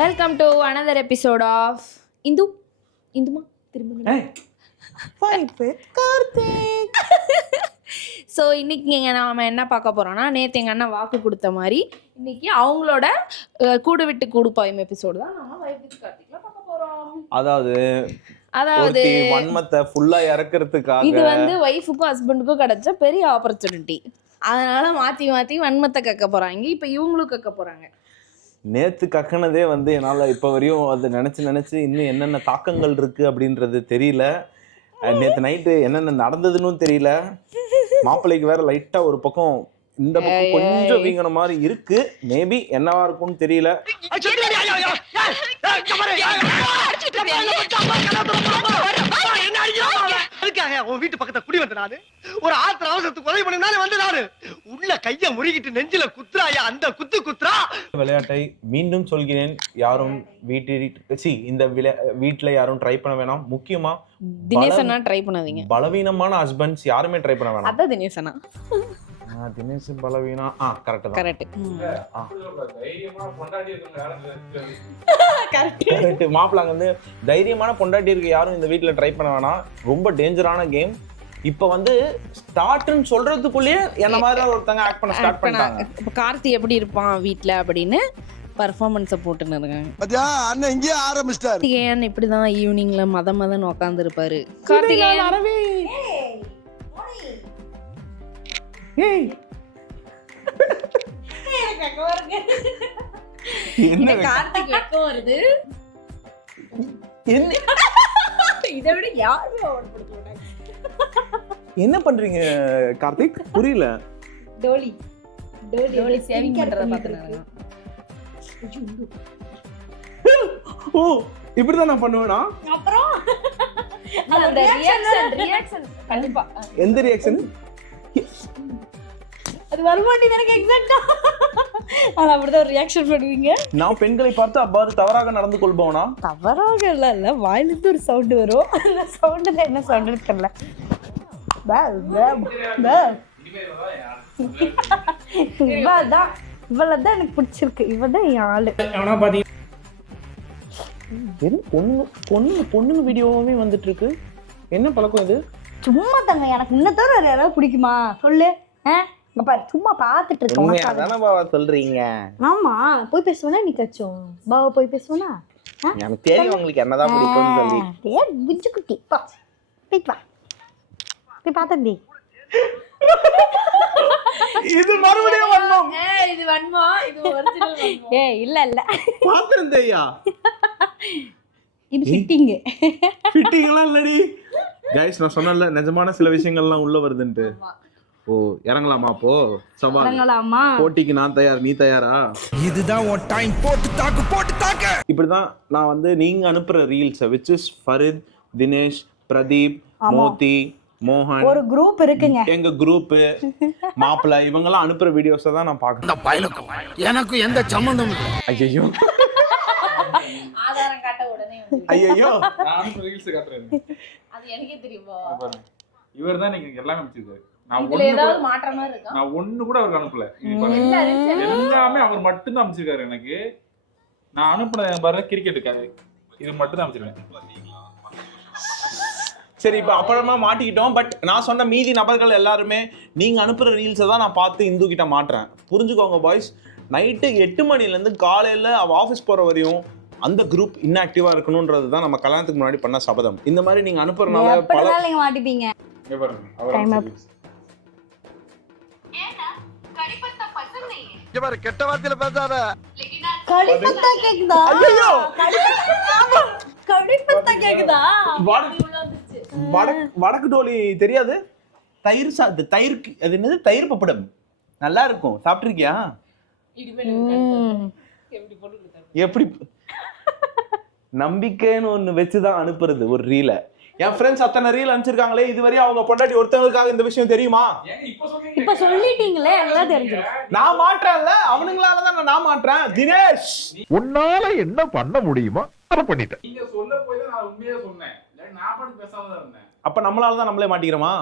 Welcome to another episode of Indhu இந்துமா திரும்ப so இன்னைக்கு எங்கள் நாம என்ன பார்க்க போறோம்னா நேற்று எங்கள் அண்ணன் வாக்கு கொடுத்த மாதிரி இன்னைக்கு அவங்களோட கூடு விட்டு கூடு பாயும் எபிசோடு தான் நம்ம வைத்திய கார்த்திக்ல பார்க்க போறோம். அதாவது அதாவது வன்மத்தை ஃபுல்லா இறக்குறதுக்காக இது வந்து ஒய்ஃபுக்கும் ஹஸ்பண்டுக்கும் கிடைச்ச பெரிய ஆப்பர்ச்சுனிட்டி அதனால மாத்தி மாத்தி வன்மத்தை கக்க போறாங்க. இப்போ இவங்களும் கக்க போறாங்க. நேத்து கக்குனதே வந்து என்னால இப்ப வரையும் அதை நினைச்சு நினைச்சு இன்னும் என்னென்ன தாக்கங்கள் இருக்கு அப்படின்றது தெரியல. நேத்து நைட்டு என்னென்ன நடந்ததுன்னு தெரியல. மாப்பிள்ளைக்கு வேற லைட்டா ஒரு பக்கம் இந்த பக்கம் கொஞ்சம் வீங்கின மாதிரி இருக்கு. மேபி என்னவா இருக்கும்னு தெரியல. அதுக்காக உன் வீட்டு பக்கத்துல குடி வந்த நானு? ஒரு ஆத்திர அவசரத்துக்கு உதவி பண்ணி வந்து நானு. உள்ள கைய முறுகிட்டு நெஞ்சில குத்துறாயா? அந்த குத்து குத்துறா? விளையாட்டை மீண்டும் சொல்கிறேன். யாரும் வீட்டில் சி இந்த விளை வீட்டில் யாரும் ட்ரை பண்ண வேணாம். முக்கியமா அண்ணா ட்ரை பண்ணாதீங்க. பலவீனமான ஹஸ்பண்ட்ஸ் யாருமே ட்ரை பண்ண வேணாம். அதான் ஆ, தினேஷ் பலவீனா. ஆ கரெக்ட் கரெக்ட் கரெக்ட் மாப்பிள்ளாங்க வந்து தைரியமான பொண்டாட்டி இருக்க யாரும் இந்த வீட்ல ட்ரை பண்ண வேணாம். ரொம்ப டேஞ்சரான கேம் இப்போ வந்து ஸ்டார்ட்னு சொல்றதுக்குள்ளேயே என்ன மாதிரி ஒருத்தங்க ஆக்ட் பண்ண ஸ்டார்ட் பண்ணிட்டாங்க. இப்போ கார்த்தி எப்படி இருப்பான் வீட்டில் அப்படின்னு பர்ஃபார்மன்ஸை போட்டுன்னு இருக்காங்க. பாத்தியா அண்ணன் இங்கேயே ஆரம்பிச்சிட்டாரு. கார்த்திகேயன் இப்படிதான் ஈவினிங்ல மத மதன் உட்காந்து இருப்பாரு கார்த்திகேயன் ஏய். என்ன கார்த்திக் வெக்கம் வருது? என்ன? இதை விட யாருமே அவன்படுத்த மாட்டாங்க என்ன பண்றீங்க கார்த்திக்? புரியல. டோலி. டோலி சேவிங் பண்றத பார்த்துனாங்க. ஓ இப்படிதான் நான் பண்ணுவேனா? அப்புறம்? அந்த ரியாக்ஷன் ரியாக்ஷன் கண்டிப்பா. எந்த ரியாக்ஷன் அது வரமாட்டேது எனக்கு எக்ஸாக்ட்டா அது அப்படிதான் ஒரு ரியாக்ஷன் பண்ணுவீங்க. நான் பெண்களை பார்த்து அவ்வாறு தவறாக நடந்து கொள்பவனா? தவறாக இல்லை இல்லை வாயிலிருந்து ஒரு சவுண்டு வரும். அந்த சவுண்டில் என்ன சவுண்டு தெரியல. இவதான் இவளதான் எனக்கு பிடிச்சிருக்கு. இவதான் என் ஆளு. என்ன பொண்ணு பொண்ணு பொண்ணுங்க வீடியோவுமே வந்துட்டு இருக்கு என்ன பழக்கம் இது? சும்மா தங்க எனக்கு தவிர வேற யாராவது பிடிக்குமா? சொல்லு. ஆ? இங்க பாரு சும்மா பார்த்துட்டு பாவா சொல்றீங்க? ஆமா போய் பேசுவேனா நீ கச்சும். பாவா போய் பேசுவேனா எனக்கு தெரியும் உங்களுக்கு என்னதான் பிடிக்கும்னு சொல்லி. ஏ புஜ்ஜு குட்டி பா. போய் வா. போய் பார்த்தந்தி இது மறுபடியும் வந்தோம் இது வன்மா? இது ஒரிஜினல் ஏ இல்ல இல்ல. பாத்திரம் ஐயா இது ஃபிட்டிங்கு ஃபிட்டிங்லாம் இல்லடி. கைஸ் நான் சொன்னல நிஜமான சில விஷயங்கள்லாம் உள்ள வருதுன்ட்டு. ஓ இறங்கலாமா அப்போ சவால். இறங்கலாமா? போட்டிக்கு நான் தயார் நீ தயாரா? இதுதான் உன் டைம் போட்டு தாக்கு போட்டு தாக்கு. இப்படிதான் நான் வந்து நீங்க அனுப்புற ரீல்ஸை விச் இஸ் ஃபரித் தினேஷ் பிரதீப் மோதி மோகன் ஒரு குரூப் இருக்குங்க. எங்க குரூப் மாப்பிள்ளை இவங்கெல்லாம் அனுப்புற வீடியோஸை தான் நான் பார்க்கறேன் இந்த பயலுக்கும் எனக்கும் எந்த சம்மந்தம் இல்லை. ஐயோ ஆதாரம் காட்ட உடனே வந்து ஐயோ நானும் ரீல்ஸ் காட்டுறேன். அது எனக்கே தெரியுமா இவர் தான் எனக்கு எல்லாமே அனுப்பிச்சிருக்காரு. நான் ஒண்ணு ஏதாவது கூட- மாற்றமா இருக்கா? நான் ஒண்ணு கூட அவருக்கு அனுப்பல. எல்லாமே அவர் மட்டும் தான் அனுப்பிச்சிருக்காரு எனக்கு. நான் அனுப்புன பாருங்க கிரிக்கெட் இருக்காரு இது மட்டும் தான் சரி இப்போ அப்புறமா மாட்டிக்கிட்டோம். பட் நான் சொன்ன மீதி நபர்கள் எல்லாருமே நீங்க அனுப்புற ரீல்ஸை தான் நான் பார்த்து இந்து கிட்ட மாட்டுறேன் புரிஞ்சுக்கோங்க பாய்ஸ் நைட்டு எட்டு மணிலேருந்து காலையில் அவள் ஆஃபீஸ் போகிற வரையும் அந்த குரூப் இன்ஆக்டிவாக இருக்கணுன்றது தான் நம்ம கல்யாணத்துக்கு முன்னாடி பண்ண சபதம். இந்த மாதிரி நீங்கள் அனுப்புறதுனால பல மாட்டிப்பீங்க. பாரு கெட்ட வார்த்தையில பேசாத. கடிப்பத்தா கேக்குதா? ஆமா, கடிப்பத்தா கேக்குதா? வடக்கு வடக்கு டோலி தெரியாது? தயிர் சா தயிர் அது என்னது? தயிர் பப்படம். நல்லா இருக்கும். சாப்பிட்ருக்கியா எப்படி நம்பிக்கைன்னு ஒன்று வச்சு தான் அனுப்புறது ஒரு ரீலை. என் ஃப்ரெண்ட்ஸ் அத்தனை ரீல் அனுப்பிச்சிருக்காங்களே இதுவரையும் அவங்க பொண்டாட்டி ஒருத்தவங்களுக்காக இந்த விஷயம் தெரியுமா? இப்ப சொல்லிட்டீங்களே எல்லாம் தெரிஞ்சிடும் நான் மாற்றேன்ல அவனுங்களால தான் நான் மாற்றேன். தினேஷ்! உன்னால என்ன பண்ண முடியுமோ அதை பண்ணிட்டேன். நீங்க சொல்ல போய் தான் நான் உண்மையா சொன்னேன். நான் பாட்டு பேசாம தான் இருந்தேன். அப்ப நம்மளால தான் நம்மளே மாட்டிக்கிறோமா?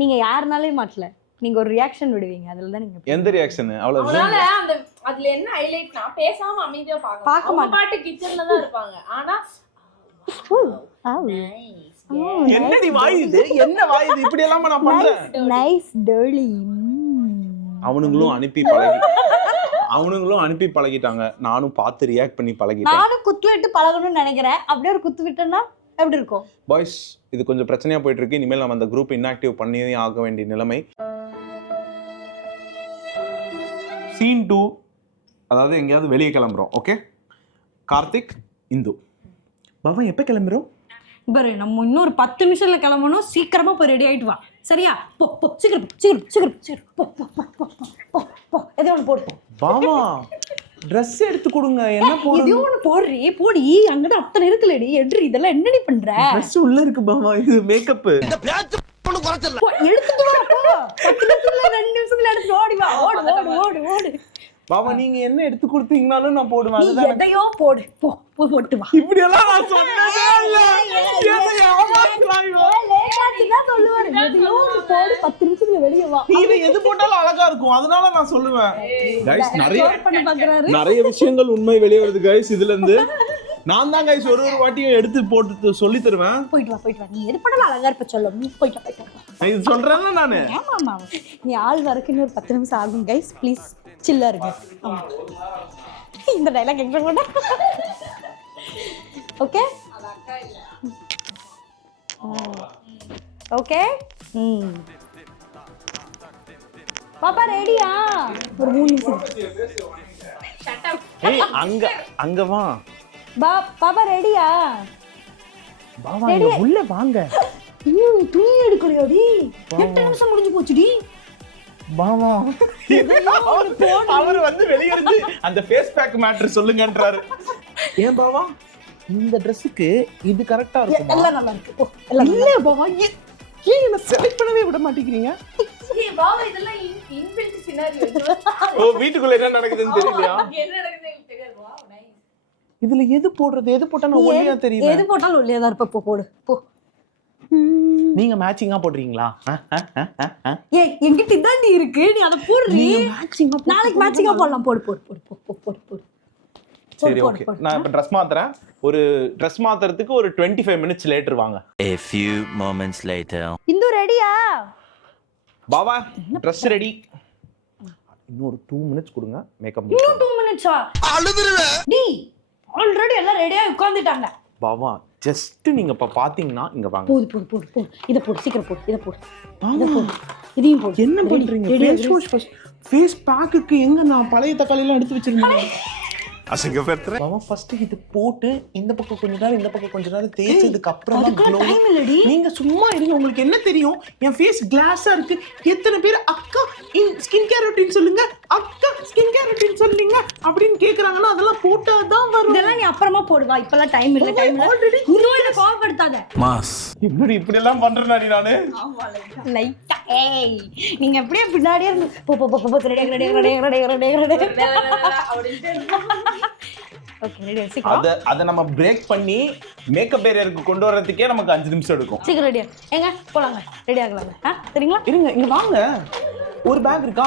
நீங்க யாருனாலையும் மாட்டல. நீங்க ஒரு ரியாக்ஷன் விடுவீங்க அதுல தான் நீங்க எந்த ரியாக்ஷன் அவ்வளவு அவனால அந்த அதுல என்ன ஹைலைட்னா பேசாம அமைதியா பாக்க பார்க்க மாட்டான். பாட்டு கிச்சன்ல தான் இருப்பாங்க. ஆனா என்னடி வாய் இது? என்ன வாய் இது? இப்படி எல்லாம் நான் பண்றேன்? நைஸ் டர்லி அவனுங்களும் அனுப்பி பழகி அவனுங்களும் அனுப்பி பழகிட்டாங்க. நானும் பார்த்து ரியாக்ட் பண்ணி பழகிட்டேன். நானும் குத்து விட்டு பழகணும்னு நினைக்கிறேன். அப்படியே ஒரு குத்து விட்டேன்னா எப்படி இருக்கும்? பாய்ஸ் இது கொஞ்சம் பிரச்சனையா போயிட்டு இருக்கு இனிமேல் நம்ம அந்த குரூப் இன்ஆக்டிவ் பண்ணி ஆக வேண்டிய நிலைமை. சீன் டூ அதாவது எங்கேயாவது வெளியே கிளம்புறோம். ஓகே கார்த்திக் இந்து. பாபா எப்போ கிளம்புறோம்? பாரு நம்ம இன்னொரு பத்து நிமிஷம்ல கிளம்பணும். சீக்கிரமா போய் ரெடி ஆயிட்டு வா. சரியா? போ போ சீக்கிரம் சீக்கிரம் சீக்கிரம் சீக்கிரம் போ போ போ போ போ, போ போ. எதையோ ஒன்று போடு. பாபா ட்ரெஸ் எடுத்து கொடுங்க. என்ன போடுறது எதையோ ஒன்று போடுறி போடி. அங்கதான் அத்தனை இருக்குல்லடி. எட்ரி இதெல்லாம் என்னடி பண்ற? ட்ரெஸ் உள்ள இருக்கு பாபா இது மேக்கப் இந்த பேச்சு ஒண்ணு குறைச்சல போ, எடுத்துட்டு வா போ. பத்து நிமிஷத்துல ரெண்டு நிமிஷத்துல எடுத்து ஓடி வா. ஓடு ஓடு ஓடு ஓடு. பாபா நீங்க என்ன எடுத்து கொடுத்தீங்கனாலும் நான் போடுவேன். நீ எதையோ போடு. போ போய் போட்டு வா. இப்படி எல்லாம் நான் சொன்னதே இல்ல. என்னை சொல்லுவாரு. எதையோ ஒன்று போடு பத்து நிமிஷத்துல வெளியே வா. நீ இதை எது போட்டாலும் அழகா இருக்கும். அதனால நான் சொல்லுவேன். கைஸ் நிறைய நிறைய விஷயங்கள் உண்மை வெளியே வருது கைஸ் இதுல இருந்து. நான் தான் கைஸ் ஒரு ஒரு வாட்டியும் எடுத்து போட்டு சொல்லி தருவேன். போயிட்டு வா போயிட்டு வா. நீ எது பண்ணாலும் அழகா இருப்ப சொல்ல. நீ போயிட்டு போயிட்டு வா. நான் இது சொல்றேன்ல நானு. ஆமா. நீ ஆள் வரக்கு இன்னொரு பத்து நிமிஷம் ஆகும். கைஸ் ப்ளீஸ் சில்லா இருங்க ஆமா. இந்த டைலாக் எங்க கூட ஓகே ஓகே ம். பாப்பா ரெடியா ஒரு மூணு நிமிஷம். ஏய் அங்க அங்க வா. பா பாப்பா ரெடியா பாவா உள்ள வாங்க. இன்னும் துணி எடுக்கலையோடி? எட்டு நிமிஷம் முடிஞ்சு போச்சுடி. பாவா அவர் வந்து வெளிய இருந்து அந்த ஃபேஸ் பேக் மேட்டர் சொல்லுங்கன்றாரு. ஏன் பாவா இந்த ட்ரெஸ்ஸுக்கு இது கரெக்டா இருக்குமா? எல்லாம் நல்லா இருக்கு. இல்ல பாவா ஏன் என்ன செலக்ட் பண்ணவே விட மாட்டேங்கிறீங்க? ஏய், பாவா இதெல்லாம் இன்பில்ட் சினாரியோ ஓ வீட்டுக்குள்ள என்ன நடக்குதுன்னு தெரியலையா? என்ன நடக்குதுன்னு எனக்கு தெரியாது. வாவ் நைஸ் இதுல எது போடுறது? எது போட்டா நான் ஒல்லியா எது தெரியுது போட்டாலும் ஒல்லியா தான் இருப்ப போ போடு போ. நீங்க மேட்சிங்கா போடுறீங்களா? என்கிட்ட இதாண்டி இருக்கு. நீ அதை போடுறீ. நாளைக்கு மேட்சிங்கா போடலாம். போடு போடு போடு போடு போடு சரி போடு, ஓகே. நான் இப்ப ட்ரெஸ் மாத்துறேன். ஒரு ட்ரெஸ் மாத்துறதுக்கு ஒரு டுவெண்ட்டி ஃபைவ் மினிட்ஸ் லேட்டர் வாங்க. A few moments later. Indu ரெடியா பாபா ட்ரெஸ் ரெடி இன்னொரு டூ மினிட்ஸ் கொடுங்க. மேக்கப் இன்னும் டூ மினிட்ஸா அழுதுருவேன். டி ஆல்ரெடி எல்லாம் ரெடியா உட்காந்துட்டாங்க பாபா ஜஸ்ட் நீங்க இப்ப பாத்தீங்கன்னா இங்க வாங்க. போடு போடு போடு போடு இதை போடு சீக்கிரம் போடு இதை போடு. இதை போடு. இதையும் போடு. என்ன ready, face. Wash first face பேக்குக்கு எங்க நான் பழைய தக்காளி எல்லாம் எடுத்து வச்சிருந்தேன்? அசிங்கப்படுத்துற. பாவா ஃபர்ஸ்ட் இது போட்டு இந்த பக்கம் கொஞ்ச நேரம் இந்த பக்கம் கொஞ்ச நேரம் தேய்ச்சதுக்கு அப்புறம். நீங்க சும்மா இருங்க உங்களுக்கு என்ன தெரியும்? என் ஃபேஸ் கிளாஸா இருக்கு. எத்தனை பேர் அக்கா ஸ்கின் கேர் ரொட்டீன் சொல்லுங்க. அக்கா ஸ்கின் கேர் ரொட்டீன் சொல்லுங்க அப்படின்னு கேக்குறாங்கன்னா அதெல்லாம் போட்டா தான் வரும். இதெல்லாம் நீ அப்புறமா போடுவா. இப்பெல்லாம் டைம் இல்ல டைம் இல்ல. already இன்னும் என்ன கோவப்படுத்தாத. மாஸ். என்னடி இப்படி எல்லாம் பண்றேன் நானு லைட்டா. ஏய் நீங்க எப்படியே பின்னாடியே இருந்து போ போ போ போ ரெடியாக ரெடியாக ரெடியாக ஓகே ரெடி சீக்கிரம். அத அத நம்ம பிரேக் பண்ணி மேக்கப் பேரியருக்கு கொண்டு வர்றதுக்கே நமக்கு அஞ்சு நிமிஷம் எடுக்கும். சீக்கிரம் ரெடியா ஏங்க போலாங்க. ரெடி ஆகலாங்க. ஆ சரிங்களா? இருங்க இங்க வாங்க. ஒரு பேக் இருக்கா?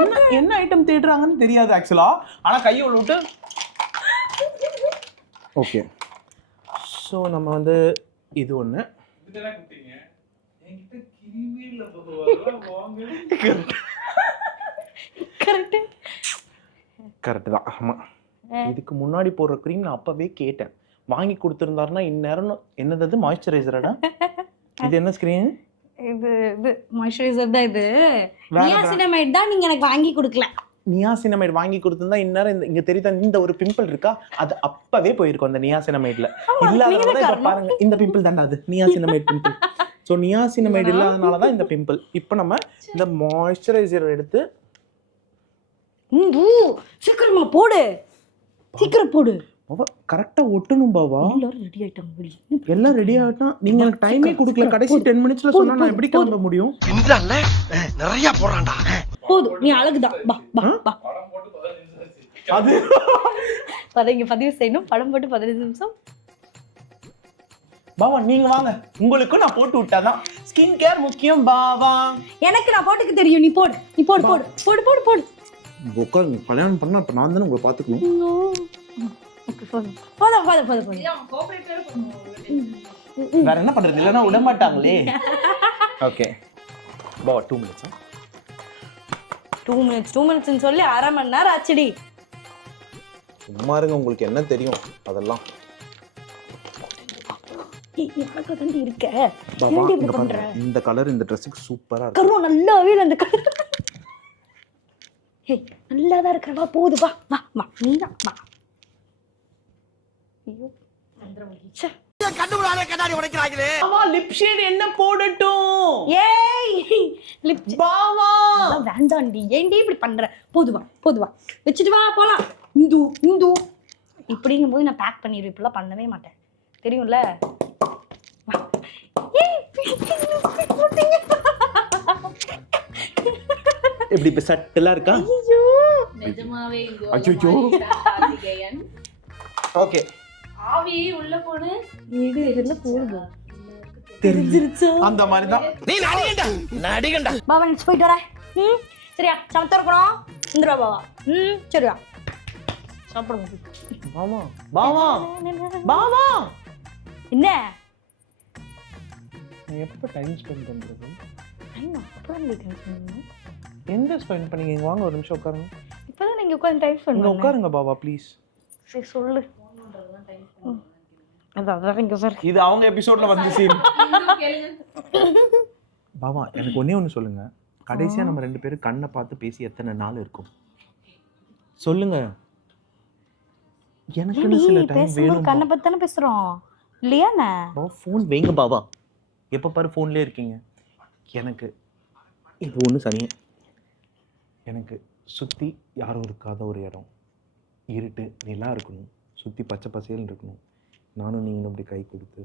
என்ன என்ன ஐட்டம் தேடுறாங்கன்னு தெரியாது ஆக்சுவலா ஆனா கையை விட்டு. ஓகே ஸோ நம்ம வந்து இது ஒன்று கரெக்ட் தான். ஆமாம் இதுக்கு முன்னாடி போடுற க்ரீம் நான் அப்பவே கேட்டேன். வாங்கி கொடுத்துருந்தாருன்னா இந்நேரம் என்னது மாய்ஸ்சரைசரடா இது என்ன ஸ்க்ரீன் இது இது மாய்ஸ்சரைசர் தான் இது. நியாசினமைட் தான் நீங்க எனக்கு வாங்கி கொடுக்கல. நியாசினமைட் வாங்கி கொடுத்திருந்தா இந்நேரம் இந்த இங்க தெரியுதா இந்த ஒரு பிம்பிள் இருக்கா? அது அப்பவே போயிருக்கும் அந்த நியாசினமைட்ல இல்லாதனால நீங்க இப்ப. பாருங்க இந்த பிம்பிள் தாண்டா அது நியாசினமைட் பிம்பிள் ஸோ நியாசினமைட் இல்லாதனால தான் இந்த பிம்பிள் இப்போ நம்ம இந்த மாய்ஸ்சரைசர் எடுத்து சீக்கிரமா போடு. சீக்கிரம் போடு. கரெக்டா ஒட்டணும் பாவா. எல்லாரும் ரெடி ஆயிட்டாங்க வெளியே. எல்லாம் ரெடி ஆகட்டும் நீங்க எனக்கு டைமே கொடுக்கல. கடைசி டென் மினிட்ஸ்ல போடு, சொன்னா நான் எப்படி போடு, கிளம்ப முடியும்? பின்றான்ல நிறைய போறான்டா. போதும். நீ அழகுதான். பா பா பா படம் போட்டு பதினஞ்சு நிமிஷம் ஆச்சு. அது பத இங்க பதிவு செய்யணும். படம் போட்டு பதினஞ்சு நிமிஷம். பாவா நீங்க வாங்க. உங்களுக்கும் நான் போட்டு விட்டாதான். ஸ்கின் கேர் முக்கியம் பாவா. எனக்கு நான் போட்டுக்க தெரியும். நீ போடு. நீ போடு போடு. போடு போடு போடு. உட்காருங்க. கல்யாணம் பண்ணா இப்ப நான் தானே உங்களை பாத்துக்கணும் போதும். போதும் போதும் போதும் வேற என்ன பண்றது? இல்லைன்னா விட மாட்டாங்களே. ஓகே பாவா two minutes two minutes two மினிட்ஸ்னு சொல்லி அரை மணி நேரம் ஆச்சுடி. சும்மா இருங்க உங்களுக்கு என்ன தெரியும்? அதெல்லாம். இந்த கலர் இந்த ட்ரெஸ்ஸுக்கு சூப்பரா இருக்கு. கருவம் நல்லாவே இல்லை அந்த கலர் ஏய் நல்லா தான் இருக்கிற. வா போகுது வா வா வா. நீ தான் வா. ஐயோ. என்ன போடட்டும்? ஏய் லிப் பாவா வேண்டாண்டி. ஏன்டி இப்படி பண்ற? போதுவா போதுவா. வச்சுட்டு வா போலாம். இந்து இந்து. இப்படிங்கும் போது நான் பேக் பண்ணிடுவேன் இப்படிலாம் பண்ணவே மாட்டேன். தெரியும்ல. எப்படி இப்ப சட்டெல்லாம் இருக்கா? ஐயோ. நிஜமாவே ஓகே. ஆவி உள்ள போன இது போடுது தெரிஞ்சிருச்சா? அந்த மாதிரி தான் நீ நடிகண்டா? நடிகண்டா. பாபா நெக்ஸ்ட் போயிட்டு வரேன். ம்? சரியா? சமத்தா இருக்கணும் இந்துரா பாபா ம் சரியா? சாப்பிடுங்க. பாவா பாவா பாவா என்ன? எப்போ டைம் ஸ்பெண்ட் அப்பதான் டைம் பண்ணணும். எந்த ஸ்பெண்ட் பண்ணீங்க? வாங்க ஒரு நிமிஷம் உட்காருங்க. இப்பதான் நீங்க உட்காந்து டைம் பண்ணுங்க உட்காருங்க பாபா ப்ளீஸ் சரி சொல்லு ம். அதான் அதான் இங்க சார் இது அவங்க எபிசோட்ல வந்து சீன் பாபா எனக்கு ஒண்ணே ஒண்ணு சொல்லுங்க. கடைசியா நம்ம ரெண்டு பேரும் கண்ணை பார்த்து பேசி எத்தனை நாள் இருக்கும்? சொல்லுங்க. எனக்குன்னு சில டைம் வேணும் கண்ணை பத்தி தானே பேசுறோம் இல்லையாண்ணே பாபா ஃபோன் வைங்க பாபா. எப்போ பாரு ஃபோன்லேயே இருக்கீங்க. எனக்கு இப்போ ஒன்று சனியே எனக்கு சுற்றி யாரும் இருக்காத ஒரு இடம். இருட்டு நிலா இருக்கணும். சுற்றி பச்சை பசேல்னு இருக்கணும். நானும் நீங்களும் இப்படி கை கொடுத்து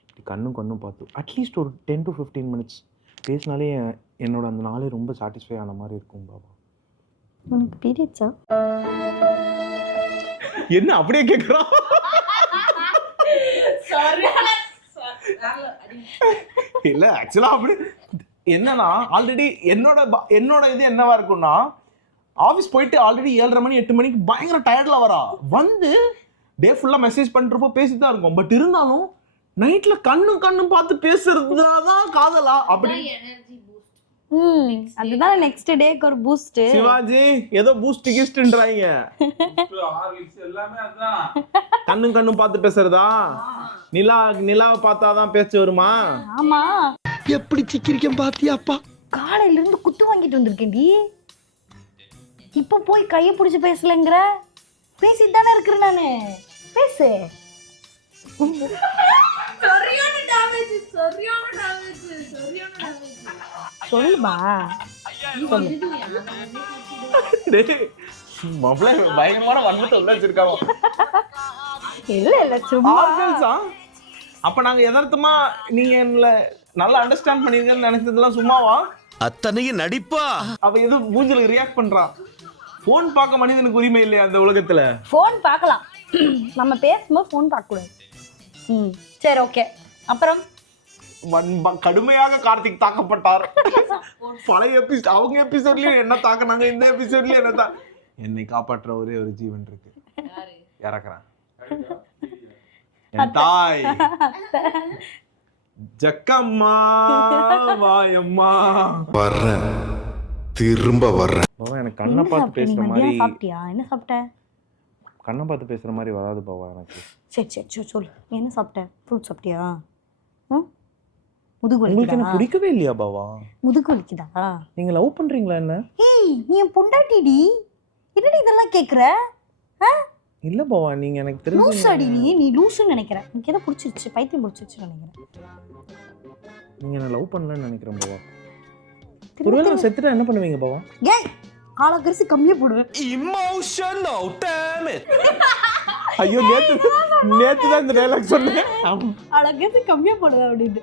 இப்படி கண்ணும் கண்ணும் பார்த்து அட்லீஸ்ட் ஒரு டென் டு ஃபிஃப்டீன் மினிட்ஸ் பேசினாலே என்- என்னோட அந்த நாளே ரொம்ப சாட்டிஸ்ஃபை ஆன மாதிரி இருக்கும் பாபா. உனக்கு பீரியட்ஸா? என்ன அப்படியே கேட்குறான் இல்ல ஆக்சுவலா அப்படி என்னன்னா ஆல்ரெடி என்னோட ப- என்னோட இது என்னவா இருக்கும்னா ஆஃபீஸ் போயிட்டு ஆல்ரெடி ஏழரை மணி எட்டு மணிக்கு பயங்கர டயர்ட்ல வரா. வந்து டே ஃபுல்லா மெசேஜ் பண்றப்போ பேசிட்டு தான் இருக்கும். பட் இருந்தாலும் நைட்ல கண்ணும் கண்ணும் பார்த்து பேசுறதுதான் காதலா? அப்படி. எனர்ஜி பூஸ்ட் ம் அதுதான் நெக்ஸ்ட் டேக்கு ஒரு பூஸ்ட் சிவாஜி ஏதோ பூஸ்ட் கிஸ்ட்ன்றாங்க கண்ணும் கண்ணும் பார்த்து பேசுறதா? நிலா நிலாவை பார்த்தாதான் பேச்சு வருமா? ஆமா. எப்படி சிக்கிரிக்கம் பாத்தியாப்பா காலையில இருந்து குத்து வாங்கிட்டு வந்திருக்கேன்டி. இப்போ போய் கையை பிடிச்சி பேசலங்கிற? பேசிட்டு தானே இருக்கிறேன் நானு. பேசு. சொல்லுமா. பயங்கரமான வன்மத்தை உள்ள வச்சிருக்காங்க இல்ல இல்ல சும்மா. அப்ப நாங்க யதார்த்தமா நீங்க என்ன நல்லா அண்டர்ஸ்டாண்ட் பண்ணிருக்கேன்னு நினைச்சதெல்லாம் சும்மாவா? அத்தனையும் நடிப்பா. அவ ஏதோ மூஞ்சலுக்கு ரியாக்ட் பண்றான் போன் பார்க்க மனிதனுக்கு உரிமை இல்லையா அந்த உலகத்துல? ஃபோன் பார்க்கலாம். நம்ம பேசும்போது ஃபோன் பார்க்கக்கூடாது. ம் சரி ஓகே அப்புறம்? வன்ப- கடுமையாக கார்த்திக் தாக்கப்பட்டார். பழைய எபிசோட் அவங்க எபிசோட்லயும் என்ன தாக்குனாங்க இந்த எபிசோட்லயும் என்ன தா என்னை காப்பாற்ற ஒரே ஒரு ஜீவன் இருக்கு. இறக்குறேன். என் தாய். ஜக்கம்மா வாயம்மா. வர்றேன். திரும்ப வர்றேன். பாவா எனக்கு கண்ணை பார்த்து பேசுற மாதிரி சாப்பிட்டியா? என்ன சாப்பிட்ட? கண்ணை பார்த்து பேசுற மாதிரி வராது பாவா எனக்கு. சரி சரி சரி சொல்லு. என்ன சாப்பிட்ட? ஃப்ரூட் சாப்பிட்டியா? ம் முதுகு உங்களுக்கு என்ன வலிக்குதா பிடிக்கவே இல்லையா பாவா? முதுகு வலிக்குதா? நீங்க லவ் பண்றீங்களா என்ன? ஏய் நீ என் பொண்டாட்டிடி. என்னடி இதெல்லாம் கேக்குற? ஆ? இல்ல பாவா நீங்க எனக்கு தெரிஞ்சு லூசாடி நீ. நீ லூசுன்னு நினைக்கிறேன். எனக்கு ஏதோ பிடிச்சிருச்சு பைத்தியம் பிடிச்சிருச்சுன்னு நினைக்கிறேன். நீங்க என்ன லவ் பண்ணலன்னு நினைக்கிறேன் பாவா. ஒருவேளை நான் செத்துட்டா என்ன பண்ணுவீங்க பாவா ஏய் ஆளாக்கரிசி கம்மியா போடுவேன் இமோஷனல் டேம் ஐயோ நேத்து நேத்து தான் இந்த டைலாக் சொன்னேன். ஆமா. அழகத்து கம்மியாக போடுவேன் அப்படின்ட்டு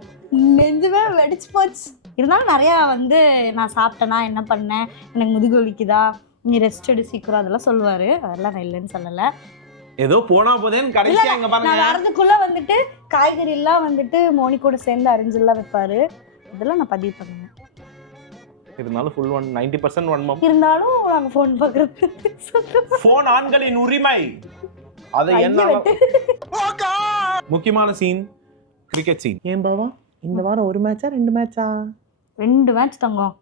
நெஞ்சுமே வெடிச்சு போச்சு. இருந்தாலும் நிறையா வந்து நான் சாப்பிட்டேனா என்ன பண்ணேன்? எனக்கு முதுகு வலிக்குதா? நீ ரெஸ்ட் எடு சீக்கிரம் அதெல்லாம் சொல்லுவார். அதெல்லாம் நான் இல்லைன்னு சொல்லலை. ஏதோ போனா போதேன்னு கடைசியா இங்க நான் பாருங்க வரதுக்குள்ள வந்துட்டு காய்கறி எல்லாம் வந்துட்டு மோனி கூட சேர்ந்து அரிஞ்செல்லாம் வைப்பாரு. இதெல்லாம் நான் பதிவு பண்ணுவேன். இருந்தாலும் full one ninety percent one மம் இருந்தாலும் நாங்க ஃபோன் பாக்குறது போன் ஆண்களின் உரிமை. அதை என்ன முக்கியமான சீன் கிரிக்கெட் சீன் ஏன் பாவா? இந்த வாரம் ஒரு மேட்சா ரெண்டு மேட்சா ரெண்டு மேட்ச் தங்கம்.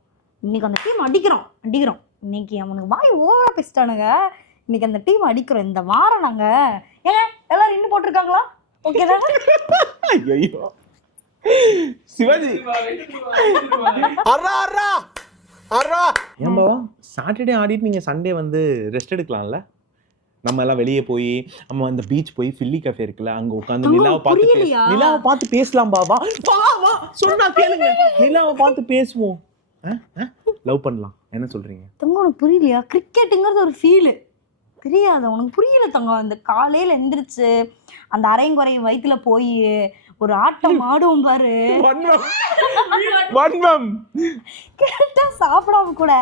இன்னைக்கு அந்த டீம் அடிக்கிறோம் அடிக்கிறோம். இன்னைக்கு அவனுக்கு வாய் ஓவரா பேசிட்டானுங்க. இன்னைக்கு அந்த டீம் அடிக்கிறோம். இந்த வாரம் நாங்க. ஏங்க எல்லாரும் இன்னும் போட்டிருக்காங்களா? ஓகே ஐயோ சிவாஜி. அரா அரா அரா ஏன் பாவா சாட்டர்டே ஆடிட்டு நீங்க சண்டே வந்து ரெஸ்ட் எடுக்கலாம்ல? நம்ம எல்லாம் வெளியே போய் நம்ம அந்த பீச் போய் ஃபில்லி கஃபே இருக்குல்ல அங்க உட்காந்து நிலாவை பார்த்து? நிலாவை பார்த்து பேசலாம் பாபா வா வா சொன்னா கேளுங்க. நிலாவை பார்த்து பேசுவோம். லவ் பண்ணலாம். என்ன சொல்றீங்க? தங்கம் உனக்கு புரியலையா? கிரிக்கெட்டுங்கிறது ஒரு ஃபீலு தெரியாத உனக்கு புரியல தங்கம் அந்த காலையில எந்திரிச்சு அந்த அரைங்குறையும் வயித்துல போய் ஒரு ஆட்டம் ஆடுவோம் பாரு. வன்மம். வன்மம். கரெக்டா சாப்பிடாம கூட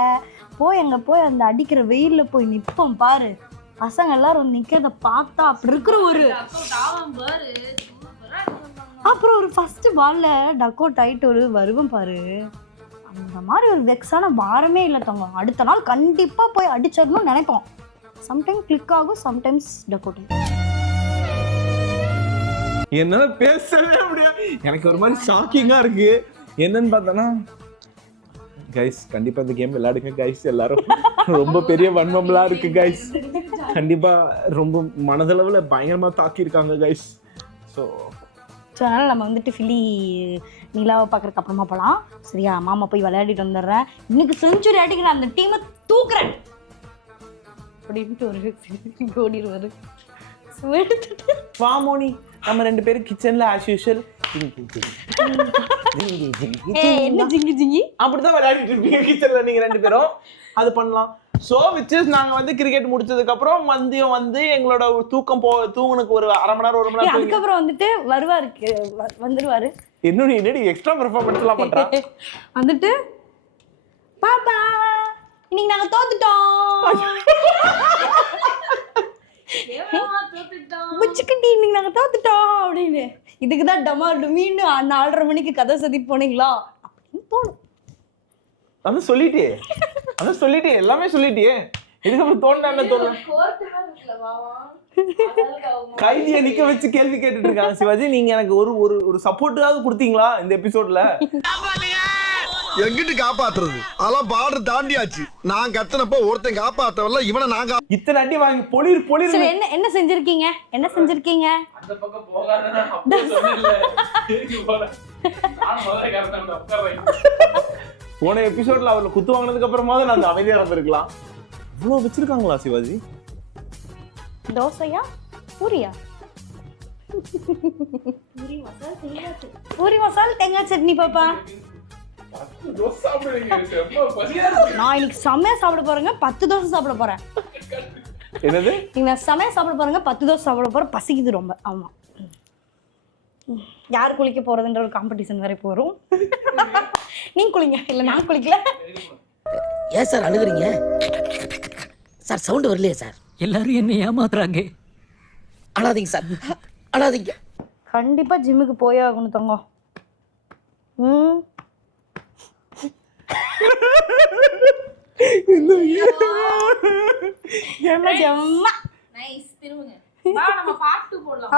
போய் அங்க போய் அந்த அடிக்கிற வெயில்ல போய் நிப்போம் பாரு. பசங்க எல்லாரும் நிக்கிறத பார்த்தா அப்படி இருக்கிற ஒரு அப்புறம் ஒரு ஃபர்ஸ்ட் பால்ல டக் அவுட் ஆயிட்டு ஒரு வருவம் பாரு. அந்த மாதிரி ஒரு வெக்ஸான வாரமே இல்லை தங்கம். அடுத்த நாள் கண்டிப்பா போய் அடிச்சிடணும்னு நினைப்போம். சம்டைம் கிளிக் ஆகும் சம்டைம்ஸ் டக் அவுட் என்னால பேசவே முடியாது. எனக்கு ஒரு மாதிரி ஷாக்கிங்கா இருக்கு. என்னன்னு பார்த்தோன்னா கைஸ் கண்டிப்பா இந்த கேம் விளையாடுங்க கைஸ் எல்லாரும் ரொம்ப பெரிய வன்மம்லாம் இருக்கு கைஸ் கண்டிப்பா ரொம்ப மனதளவுல பயங்கரமா தாக்கியிருக்காங்க கைஸ் ஸோ ஸோ அதனால் நம்ம வந்துட்டு ஃபிலி நிலாவை பார்க்குறக்கு அப்புறமா போகலாம் சரியா? மாமா போய் விளையாடிட்டு வந்துடுறேன். இன்னைக்கு செஞ்சுரி அடிக்கிறேன் அந்த டீமை தூக்குறேன். அப்படின்ட்டு ஒரு ஓடிடுவாரு ஸோ எடுத்துட்டு. வா மோனி. நம்ம ரெண்டு பேரும் கிச்சன்ல ஆஸ் யூஷுவல் என்ன ஜிங்கி ஜிங்கி? அப்படிதான் விளையாடிட்டு இருப்பீங்க கிச்சன்ல நீங்க ரெண்டு பேரும். அது பண்ணலாம். ஸோ விச் நாங்க வந்து கிரிக்கெட் முடிச்சதுக்கு அப்புறம் மதியம் வந்து எங்களோட தூக்கம் போ தூங்குனுக்கு ஒரு அரை மணி நேரம் ஒரு மணி நேரம் அதுக்கப்புறம் வந்துட்டு வருவாரு வந்துருவாரு. நீ என்னடி எக்ஸ்ட்ரா பெர்ஃபார்மன்ஸ் எல்லாம் பண்றா? வந்துட்டு பாப்பா இன்னைக்கு நாங்க தோத்துட்டோம். முச்சுக்கட்டி இன்னைக்கு நாங்க தோத்துட்டோம் அப்படின்னு. இதுக்கு தான் டமா டுமின்னு நாலரை மணிக்கு கதை சதி போனீங்களா? அப்படின்னு தோணும். அதான் சொல்லிட்டியே அதான் சொல்லிட்டியே எல்லாமே சொல்லிட்டியே. இதுக்கப்புறம் தோண்டா என்ன தோணும்? கைதியை நிக்க வச்சு கேள்வி கேட்டுட்டு இருக்காங்க சிவாஜி. நீங்க எனக்கு ஒரு ஒரு ஒரு சப்போர்ட்டாவது கொடுத்தீங்களா இந்த எபிசோட்ல எங்கிட்டு காப்பாத்துறது? அதெல்லாம் பார்டர் தாண்டியாச்சு. நான் கத்துனப்ப ஒருத்தன் காப்பாத்தவல்ல இவனை நான் கா- இத்தனை அடி வாங்கி பொலிர் பொலிர் சரி என்ன என்ன செஞ்சிருக்கீங்க? என்ன செஞ்சிருக்கீங்க? அந்த பக்கம் சொன்னேன்ல. முதல்ல உட்கார்றேன். போன எபிசோட்ல அவர்ல குத்து வாங்கினதுக்கு அப்புறமா நான் அமைதியா இருந்திருக்கலாம். இவ்வளவு வச்சிருக்காங்களா சிவாஜி? தோசையா? பூரியா? பூரி மசால் தேங்காய் சட்னி பாப்பா. நான் இன்னைக்கு செம்மையா சாப்பிட போறேங்க. பத்து தோசை சாப்பிட போறேன். என்னது? நீங்க செமையா சாப்பிட போறேங்க. பத்து தோசை சாப்பிட போறேன். பசிக்குது ரொம்ப. ஆமா. யார் குளிக்க போறதுன்ற ஒரு காம்படிஷன் வேற இப்போ வரும் நீங்க குளிங்க. இல்ல நான் குளிக்கல. ஏன் சார் அழுகுறீங்க? சார் சவுண்ட் வரலையே சார். எல்லாரும் என்ன ஏமாத்துறாங்க. அழாதீங்க சார். அழாதீங்க. கண்டிப்பா ஜிம்முக்கு போயே ஆகணும் தங்கம். ம்? போதும்.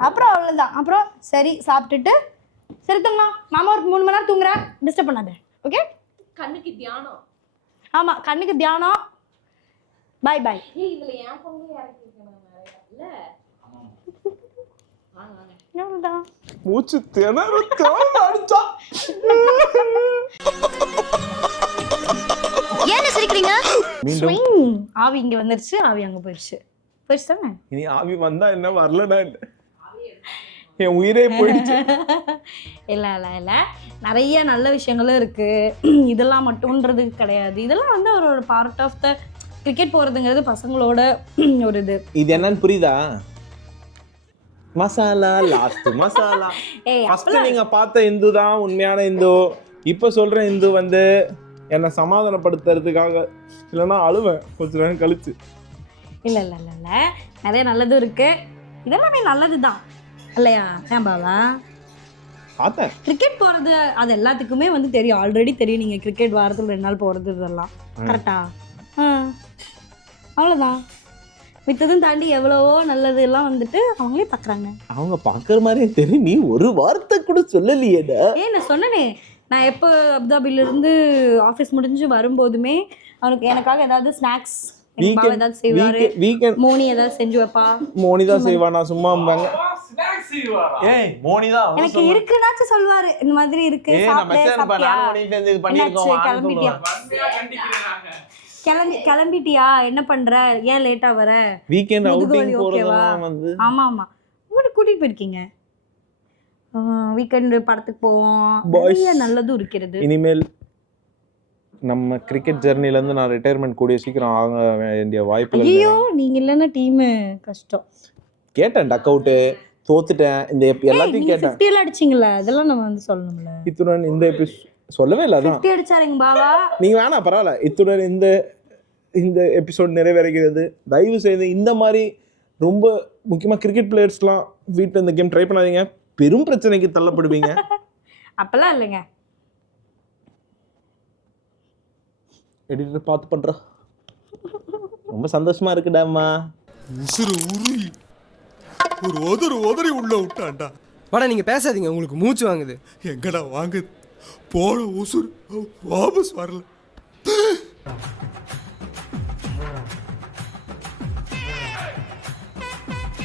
அப்புறம் அவ்வளவுதான். அப்புறம் சரி சாப்பிட்டுட்டு சரி தங்கம் மாமா ஒரு மூணு மணி நேரம் தூங்குறேன் டிஸ்டர்ப் பண்ணாத. ஓகே கண்ணுக்கு தியானம். ஆமா கண்ணுக்கு தியானம். பாய் பாய் இதுல என் பங்கு இறக்கி இருக்கணும் நிறைய. இல்ல. அவ்வளவுதான் மூச்சு திணறு அடிச்சா. ஏன்னு சிரிக்கிறீங்க? மீண்டும். ஆவி இங்க வந்துருச்சு ஆவி அங்க போயிடுச்சு போயிடுச்சு தானே? இனி ஆவி வந்தா என்ன வரலனா என்ன? என் உயிரே போயிடுச்சு. இல்லை இல்லை இல்லை. நிறைய நல்ல விஷயங்களும் இருக்கு. இதெல்லாம் மட்டும்ன்றது கிடையாது. இதெல்லாம் வந்து அவரோட பார்ட் ஆஃப் த கிரிக்கெட் போகிறதுங்கிறது பசங்களோட ஒரு இது. இது என்னன்னு புரியுதா? மசாலா லாஸ்ட் மசாலா. ஃபர்ஸ்ட் நீங்க பார்த்த இந்து தான் உண்மையான இந்து. இப்போ சொல்கிறேன் இந்து வந்து என்னை சமாதானப்படுத்துறதுக்காக இல்லைன்னா அழுவேன். கொஞ்ச நேரம் கழிச்சு. இல்ல இல்ல இல்ல இல்ல. நிறைய நல்லதும் இருக்கு. இதெல்லாமே நல்லது தான் இல்லையா? ஏன் பாவா பார்த்தேன். கிரிக்கெட் போறது அது எல்லாத்துக்குமே வந்து தெரியும். ஆல்ரெடி தெரியும். நீங்க கிரிக்கெட் வாரத்துல ரெண்டு நாள் போறது இதெல்லாம். கரெக்டா அவ்வளோதான் மித்ததும் தாண்டி எவ்வளவோ நல்லது எல்லாம் வந்துட்டு அவங்களே பார்க்குறாங்க அவங்க பார்க்குற மாதிரியே தெரியும் நீ ஒரு வார்த்தை கூட சொல்லலையேடா. ஏன் நான் சொன்னனே நான் எப்போ அபுதாபிலிருந்து ஆஃபீஸ் முடிஞ்சு வரும்போதுமே அவனுக்கு எனக்காக ஏதாவது ஸ்நாக்ஸ் ஏதாவது செய்வாரு. மோனி ஏதாவது செஞ்சு வைப்பா. மோனி தான் செய்வா நான் சும்மா இருந்தாங்க. ஏய் மோனி தான் எனக்கு. இருக்குனாச்சும் சொல்லுவாரு இந்த மாதிரி இருக்கு ஏய் நான். கிளம்பி கிளம்பிட்டியா? என்ன பண்ற? ஏன் லேட்டா வர? Weekend outing? போறதெல்லாம் வந்து. ஆமா ஆமா. உங்களுக்கு கூட்டிட்டு போயிருக்கீங்க? வீக்கெண்டு படத்துக்கு போவோம். நிறைய நல்லதும் இருக்கிறது. இனிமேல் நம்ம கிரிக்கெட் ஜெர்னில இருந்து நான் ரிட்டையர்மெண்ட் கூடிய சீக்கிரம் ஆக வேண்டிய வாய்ப்புகள் ஐயோ நீங்க இல்லைன்னா டீம் கஷ்டம். கேட்டேன் டக் அவுட்டு தோத்துட்டேன். இந்த எல்லாத்தையும் கேட்டேன். அடிச்சிங்களா அதெல்லாம் நம்ம வந்து சொல்லணும்ல. இத்துடன் இந்த எபிஸ் சொல்லவே இல்லை அதான். அடிச்சாருங்க பாவா. நீங்க வேணாம் பரவாயில்ல. இத்துடன் இந்த இந்த எபிசோட் நிறைவேறுகிறது தயவு செய்து இந்த மாதிரி ரொம்ப முக்கியமாக கிரிக்கெட் பிளேயர்ஸ்லாம் வீட்டில் இந்த கேம் ட்ரை பண்ணாதீங்க. பெரும் பிரச்சனைக்கு தள்ளப்படுவீங்க. அப்பெல்லாம் இல்லைங்க. எடிட்டர் பார்த்து பண்றா. ரொம்ப சந்தோஷமா இருக்குடாம்மா. உசுறு உருகி ஒரு உதறு உதறி உள்ள விட்டான்டா. வாடா நீங்க பேசாதீங்க. உங்களுக்கு மூச்சு வாங்குது. எங்கடா வாங்குது? போன உசுர் வாபஸ் வரல.